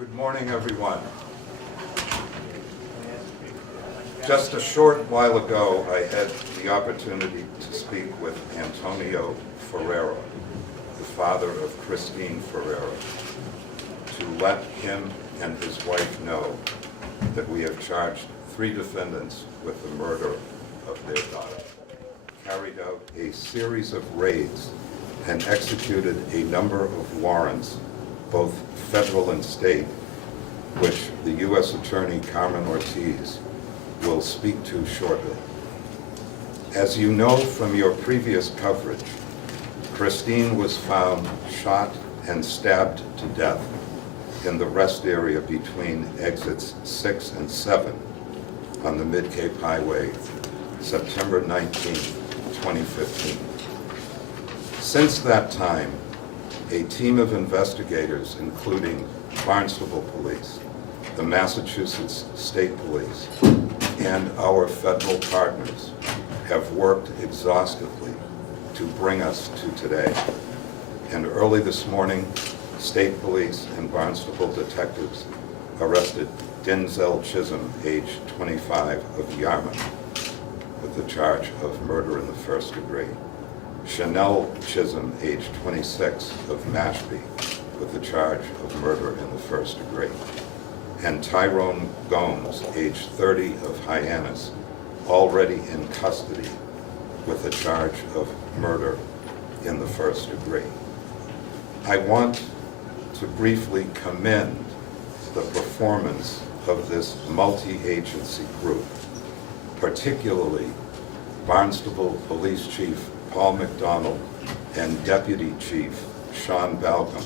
Good morning, everyone. Just a short while ago, I had the opportunity to speak with Antonio Ferreira, the father of Christine Ferreira, to let him and his wife know that we have charged 3 defendants with the murder of their daughter, carried out a series of raids, and executed a number of warrants, both federal and state, which the U.S. Attorney Carmen Ortiz will speak to shortly. As you know from your previous coverage, Christine was found shot and stabbed to death in the rest area between exits 6 and 7 on the Mid-Cape Highway, September 19, 2015. Since that time, a team of investigators, including Barnstable Police, the Massachusetts State Police, and our federal partners, have worked exhaustively to bring us to today. And early this morning, State Police and Barnstable detectives arrested Denzel Chisholm, age 25, of Yarmouth, with the charge of murder in the first degree. Chanel Chisholm, age 26, of Mashpee, with the charge of murder in the first degree. And Tyrone Gomes, age 30, of Hyannis, already in custody with the charge of murder in the first degree. I want to briefly commend the performance of this multi-agency group, particularly Barnstable Police Chief Paul McDonald and Deputy Chief Sean Balcom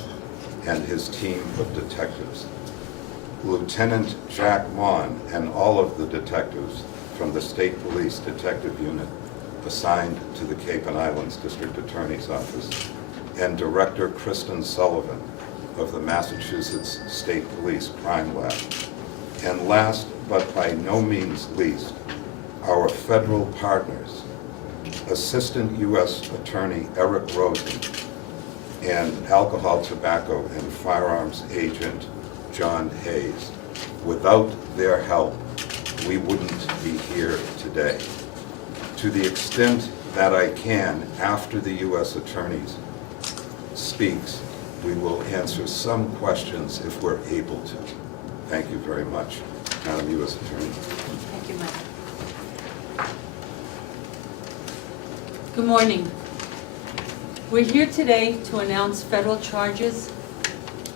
and his team of detectives. Lieutenant Jack Mon and all of the detectives from the State Police Detective Unit assigned to the Cape and Islands District Attorney's Office, and Director Kristen Sullivan of the Massachusetts State Police Crime Lab. And last, but by no means least, our federal partners, Assistant U.S. Attorney Eric Rosen and Alcohol, Tobacco, and Firearms Agent John Hayes. Without their help, we wouldn't be here today. To the extent that I can, after the U.S. Attorney speaks, we will answer some questions if we're able to. Thank you very much, Madam U.S. Attorney. Thank you, Madam. Good morning. We're here today to announce federal charges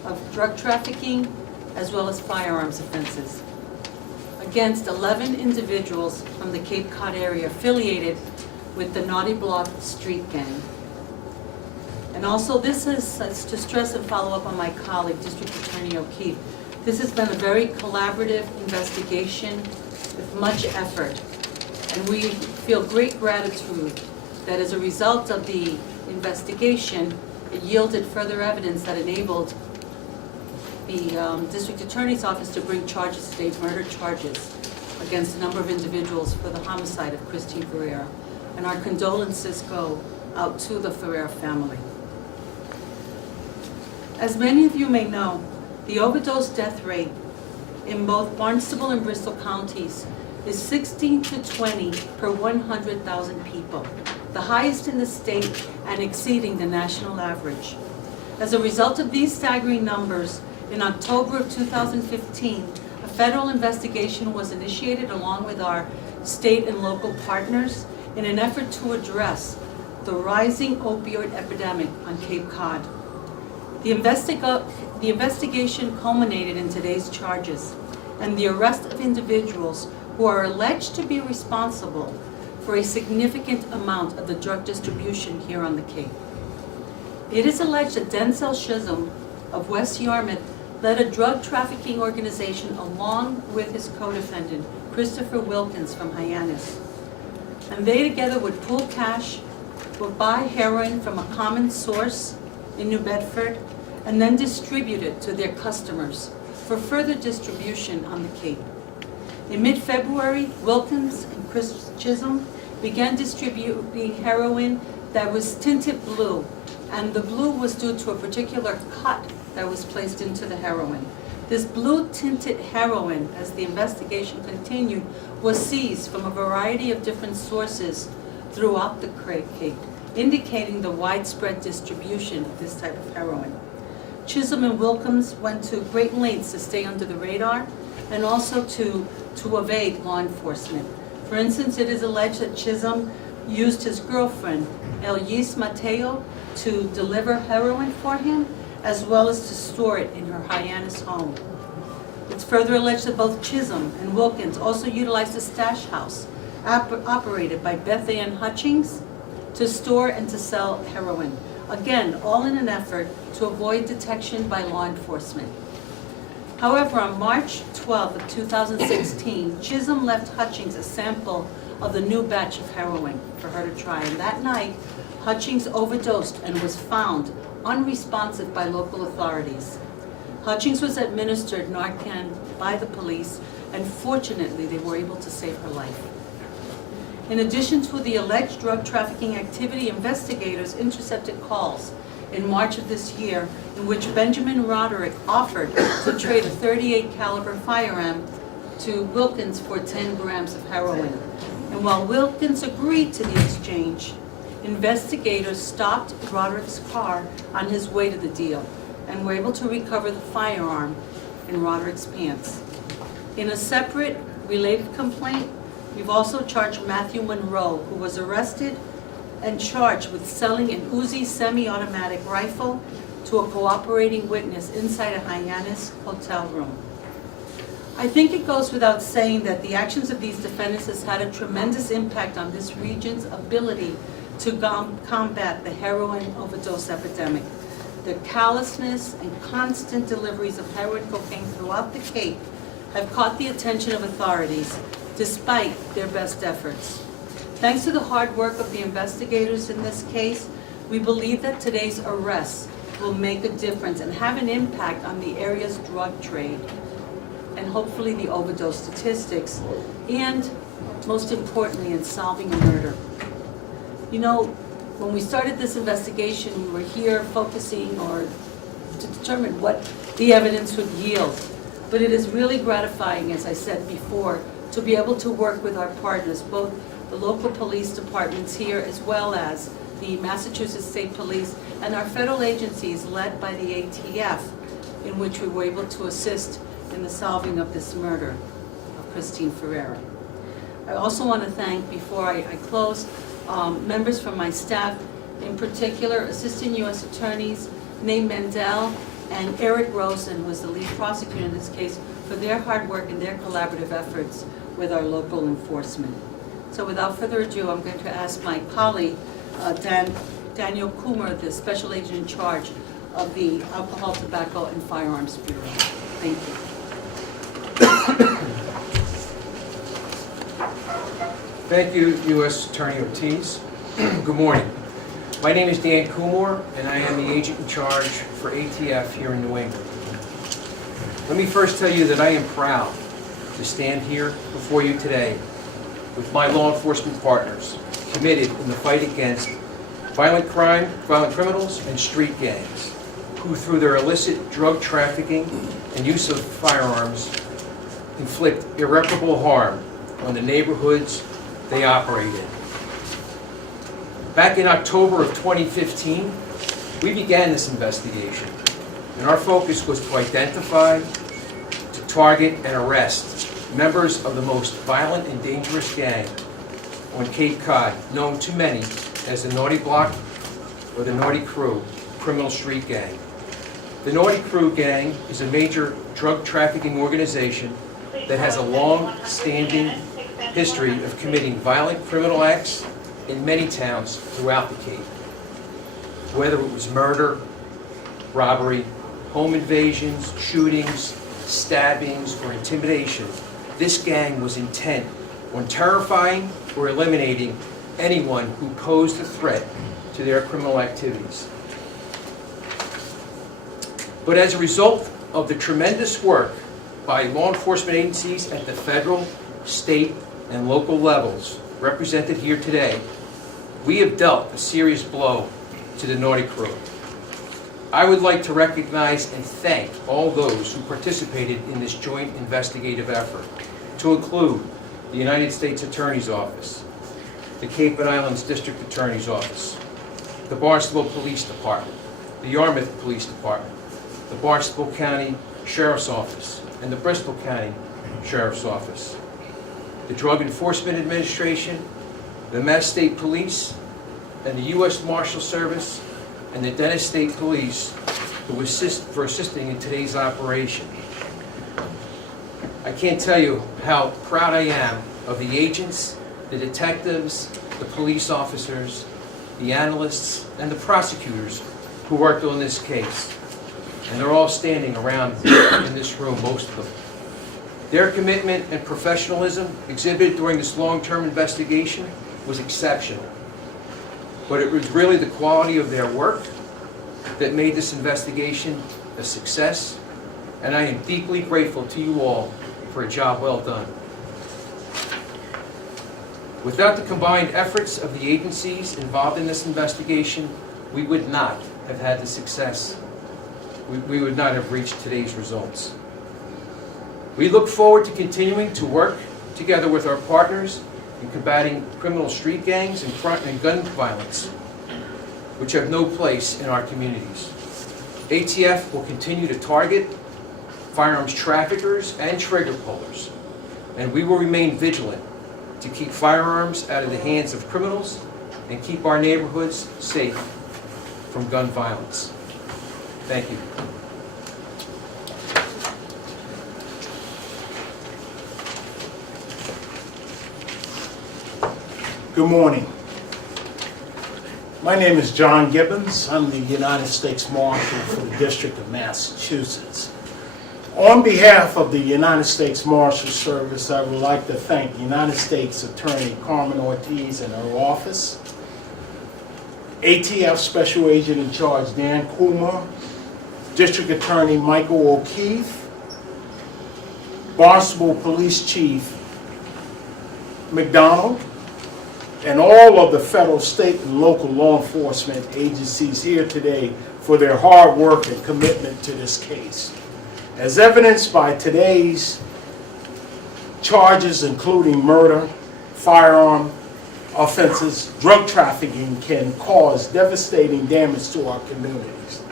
of drug trafficking as well as firearms offenses against 11 individuals from the Cape Cod area affiliated with the Naughty Block Street Gang. And also this is, to stress and follow up on my colleague, District Attorney O'Keefe, this has been a very collaborative investigation with much effort. And we feel great gratitude that as a result of the investigation, it yielded further evidence that enabled the District Attorney's Office to bring charges today, murder charges, against a number of individuals for the homicide of Christine Ferreira. And our condolences go out to the Ferreira family. As many of you may know, the overdose death rate in both Barnstable and Bristol counties is 16 to 20 per 100,000 people, the highest in the state and exceeding the national average. As a result of these staggering numbers, in October of 2015, a federal investigation was initiated along with our state and local partners in an effort to address the rising opioid epidemic on Cape Cod. The investigation culminated in today's charges and the arrest of individuals who are alleged to be responsible for a significant amount of the drug distribution here on the Cape. It is alleged that Denzel Chisholm of West Yarmouth led a drug trafficking organization along with his co-defendant, Christopher Wilkins from Hyannis. And they together would pool cash, would buy heroin from a common source in New Bedford, and then distribute it to their customers for further distribution on the Cape. In mid-February, Wilkins and Chris Chisholm began distributing heroin that was tinted blue, and the blue was due to a particular cut that was placed into the heroin. This blue-tinted heroin, as the investigation continued, was seized from a variety of different sources throughout the Cape, indicating the widespread distribution of this type of heroin. Chisholm and Wilkins went to great lengths to stay under the radar and also to evade law enforcement. For instance, it is alleged that Chisholm used his girlfriend, Elise Mateo, to deliver heroin for him, as well as to store it in her Hyannis home. It's further alleged that both Chisholm and Wilkins also utilized a stash house operated by Beth Ann Hutchings to store and to sell heroin. Again, all in an effort to avoid detection by law enforcement. However, on March 12th of 2016, Chisholm left Hutchings a sample of the new batch of heroin for her to try. And that night, Hutchings overdosed and was found unresponsive by local authorities. Hutchings was administered Narcan by the police, and fortunately, they were able to save her life. In addition to the alleged drug trafficking activity, investigators intercepted calls in March of this year in which Benjamin Roderick offered to trade a .38 caliber firearm to Wilkins for 10 grams of heroin. And while Wilkins agreed to the exchange, investigators stopped Roderick's car on his way to the deal and were able to recover the firearm in Roderick's pants. In a separate related complaint, we've also charged Matthew Monroe, who was arrested and charged with selling an Uzi semi-automatic rifle to a cooperating witness inside a Hyannis hotel room. I think it goes without saying that the actions of these defendants has had a tremendous impact on this region's ability to combat the heroin overdose epidemic. Their callousness and constant deliveries of heroin cocaine throughout the Cape have caught the attention of authorities, despite their best efforts. Thanks to the hard work of the investigators in this case, we believe that today's arrests will make a difference and have an impact on the area's drug trade, and hopefully the overdose statistics, and most importantly, in solving a murder. You know, when we started this investigation, we were here focusing to determine what the evidence would yield. But it is really gratifying, as I said before, to be able to work with our partners, both the local police departments here as well as the Massachusetts State Police and our federal agencies led by the ATF, in which we were able to assist in the solving of this murder of Christine Ferreira. I also want to thank, before I close, members from my staff, in particular Assistant U.S. Attorneys Nate Mendel and Eric Rosen, who is the lead prosecutor in this case, for their hard work and their collaborative efforts with our local enforcement. So without further ado, I'm going to ask my colleague, Daniel Coomer, the Special Agent in charge of the Alcohol, Tobacco, and Firearms Bureau. Thank you. Thank you, U.S. Attorney Ortiz. Good morning. My name is Dan Coomer, and I am the agent in charge for ATF here in New England. Let me first tell you that I am proud to stand here before you today with my law enforcement partners committed in the fight against violent crime, violent criminals, and street gangs, who through their illicit drug trafficking and use of firearms inflict irreparable harm on the neighborhoods they operate in. Back in October of 2015, we began this investigation, and our focus was to identify, to target, and arrest members of the most violent and dangerous gang on Cape Cod, known to many as the Naughty Block or the Naughty Crew criminal street gang. The Naughty Crew gang is a major drug trafficking organization that has a long-standing history of committing violent criminal acts in many towns throughout the Cape. Whether it was murder, robbery, home invasions, shootings, stabbings, or intimidation, this gang was intent on terrifying or eliminating anyone who posed a threat to their criminal activities. But as a result of the tremendous work by law enforcement agencies at the federal, state, and local levels represented here today, we have dealt a serious blow to the Naughty Crew. I would like to recognize and thank all those who participated in this joint investigative effort, to include the United States Attorney's Office, the Cape and Islands District Attorney's Office, the Barnstable Police Department, the Yarmouth Police Department, the Barnstable County Sheriff's Office, and the Bristol County Sheriff's Office, the Drug Enforcement Administration, the Mass State Police, and the U.S. Marshal Service, and the Dennis State Police who assisting in today's operation. I can't tell you how proud I am of the agents, the detectives, the police officers, the analysts, and the prosecutors who worked on this case. And they're all standing around in this room, most of them. Their commitment and professionalism exhibited during this long-term investigation was exceptional. But it was really the quality of their work that made this investigation a success, and I am deeply grateful to you all for a job well done. Without the combined efforts of the agencies involved in this investigation, we would not have had the success. We would not have reached today's results. We look forward to continuing to work together with our partners in combating criminal street gangs and gun violence, which have no place in our communities. ATF will continue to target firearms traffickers and trigger pullers, and we will remain vigilant to keep firearms out of the hands of criminals and keep our neighborhoods safe from gun violence. Thank you. Good morning. My name is John Gibbons. I'm the United States Marshal for the District of Massachusetts. On behalf of the United States Marshal Service, I would like to thank United States Attorney Carmen Ortiz and her office, ATF Special Agent in Charge Dan Kumar, District Attorney Michael O'Keefe, Barnstable Police Chief McDonald, and all of the federal, state, and local law enforcement agencies here today for their hard work and commitment to this case. As evidenced by today's charges, including murder, firearm offenses, drug trafficking can cause devastating damage to our communities.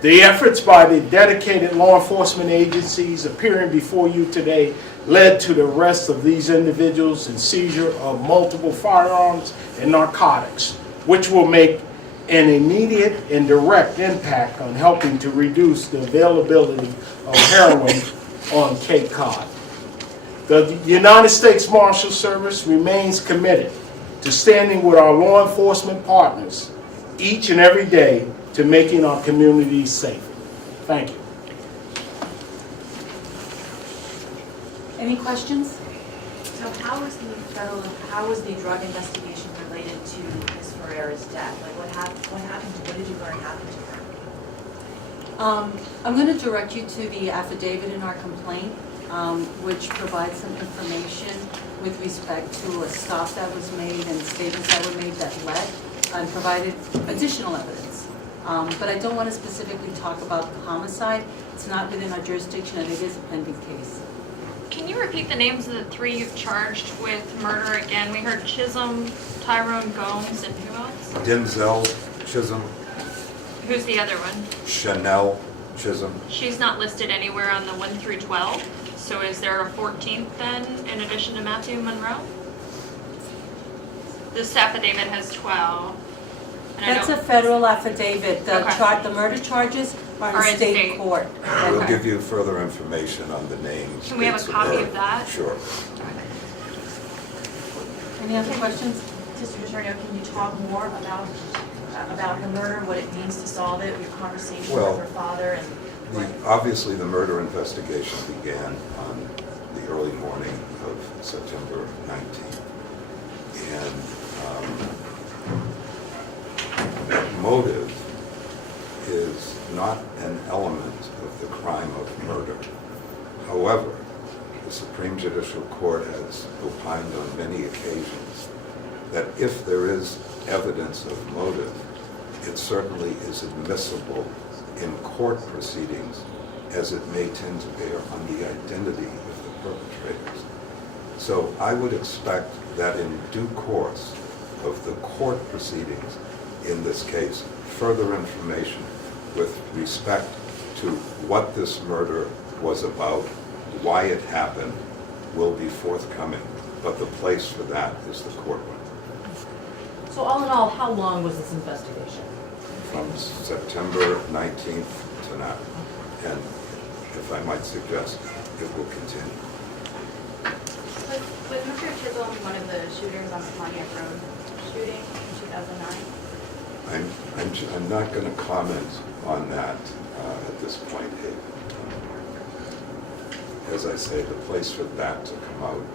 The efforts by the dedicated law enforcement agencies appearing before you today led to the arrest of these individuals and seizure of multiple firearms and narcotics, which will make an immediate and direct impact on helping to reduce the availability of heroin on Cape Cod. The United States Marshal Service remains committed to standing with our law enforcement partners each and every day to making our communities safer. Thank you. Any questions? So how was the drug investigation related to Ms. Ferreira's death? Like what happened, what did you learn happened to her? I'm going to direct you to the affidavit in our complaint, which provides some information with respect to a stop that was made and statements that were made that led and provided additional evidence. But I don't want to specifically talk about the homicide. It's not within our jurisdiction and it is a pending case. Can you repeat the names of the three you've charged with murder again? We heard Chisholm, Tyrone Gomes, and who else? Denzel Chisholm, Who's the other one? Chanel Chisholm. She's not listed anywhere on the 1 through 12. So is there a 14th then, in addition to Matthew Monroe? This affidavit has 12. And That's a federal affidavit. The Okay. the murder charges are Are in in state state. court. We'll Okay. give you further information on the names. Can we have a dates copy birth. of that? Sure. Any other questions? District Attorney, can you talk more about the murder, what it means to solve it, your conversation Well, with her father, and what? Obviously, the murder investigation began on the early morning of September 19th. And motive is not an element of the crime of murder. However, the Supreme Judicial Court has opined on many occasions that if there is evidence of motive, it certainly is admissible in court proceedings as it may tend to bear on the identity of the perpetrators. So I would expect that in due course of the court proceedings in this case, further information with respect to what this murder was about, why it happened, will be forthcoming. But the place for that is the courtroom. So all in all, how long was this investigation? From September 19th to now. And if I might suggest, it will continue. Was Mr. Chisholm one of the shooters on the Pontiac Road shooting in 2009? I'm not going to comment on that at this point, Abe. As I say, the place for that to come out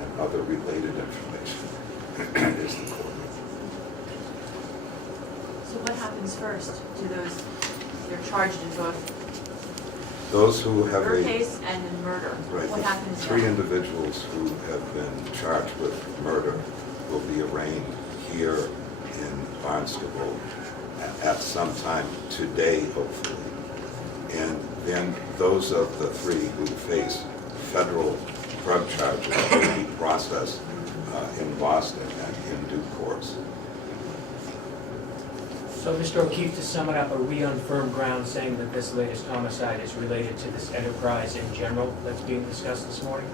and other related information is the court. So what happens first to those, they're charged in both Those who have murder case and in murder? right, What the happens three then? individuals who have been charged with murder will be arraigned here in Barnstable at some time today, hopefully. And then those of the three who face federal drug charges will be processed in Boston and in due course. So, Mr. O'Keefe, to sum it up, are we on firm ground saying that this latest homicide is related to this enterprise in general that's being discussed this morning?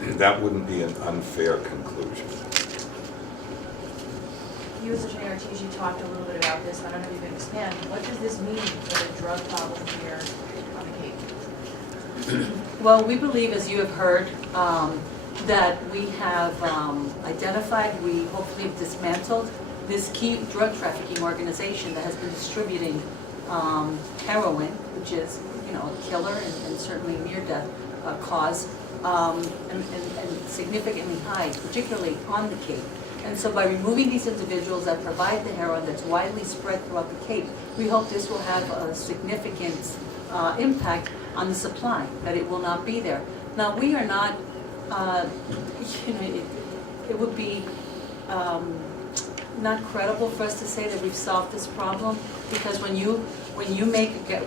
That wouldn't be an unfair conclusion. You as Attorney Ortiz, you talked a little bit about this, I don't know if you can expand. What does this mean for the drug problem here on the Cape? Well, we believe, as you have heard, that we have identified, we hopefully have dismantled this key drug trafficking organization that has been distributing heroin, which is, you know, a killer and certainly near-death cause, and significantly high, particularly on the Cape. And so by removing these individuals that provide the heroin that's widely spread throughout the Cape, we hope this will have a significant impact on the supply, that it will not be there. Now, we are not, you know, it would be not credible for us to say that we've solved this problem, because when you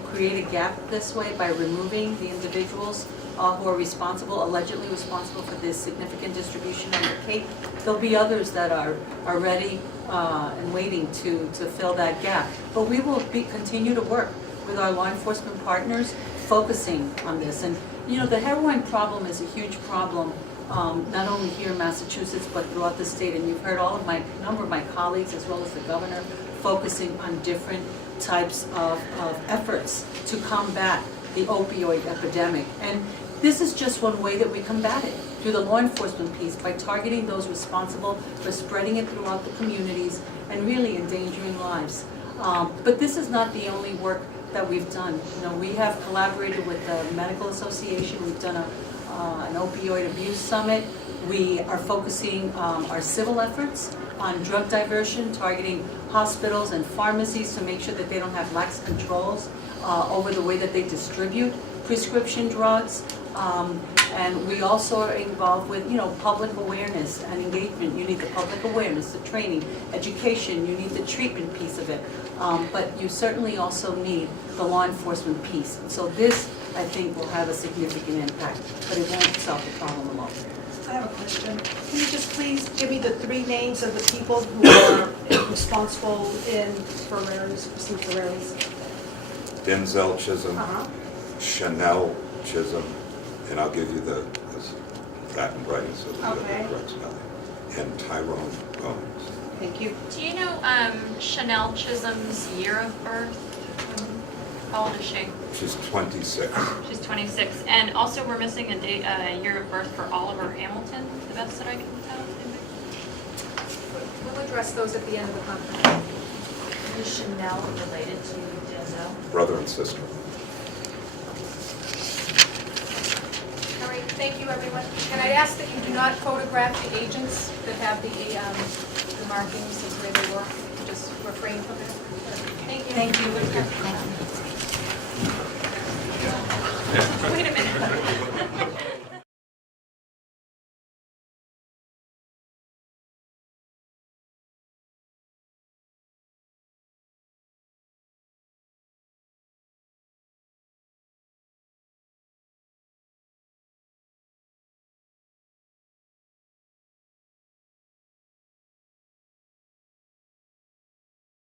create a gap this way by removing the individuals who are responsible, allegedly responsible for this significant distribution on the Cape, there'll be others that are ready and waiting to fill that gap. But we will continue to work with our law enforcement partners, focusing on this. And you know, the heroin problem is a huge problem, not only here in Massachusetts, but throughout the state. And you've heard a number of my colleagues, as well as the governor, focusing on different types of efforts to combat the opioid epidemic. And this is just one way that we combat it, through the law enforcement piece, by targeting those responsible for spreading it throughout the communities and really endangering lives. But this is not the only work that we've done. You know, we have collaborated with the Medical Association. We've done an opioid abuse summit. We are focusing our civil efforts on drug diversion, targeting hospitals and pharmacies to make sure that they don't have lax controls over the way that they distribute prescription drugs. And we also are involved with, you know, public awareness and engagement. You need the public awareness, the training, education, you need the treatment piece of it. But you certainly also need the law enforcement piece. And so this, I think, will have a significant impact, but it won't solve the problem alone. I have a question. Can you just please give me the three names of the people who are responsible in Christine Ferreri's? Denzel Chisholm, Uh-huh. Chanel Chisholm, and I'll give you the that in writing so that you have Okay. the correct spelling, and Tyrone Gomes. Thank you. Do you know Chanel Chisholm's year of birth? How old is she? She's 26. She's 26. And also we're missing a year of birth for Oliver Hamilton, the best that I can tell. We'll address those at the end of the conference. Is Chanel related to Denzel? Brother and sister. All right, thank you, everyone. Can I ask that you do not photograph the agents that have the markings of where they work? Just refrain from it. Thank you. Thank you.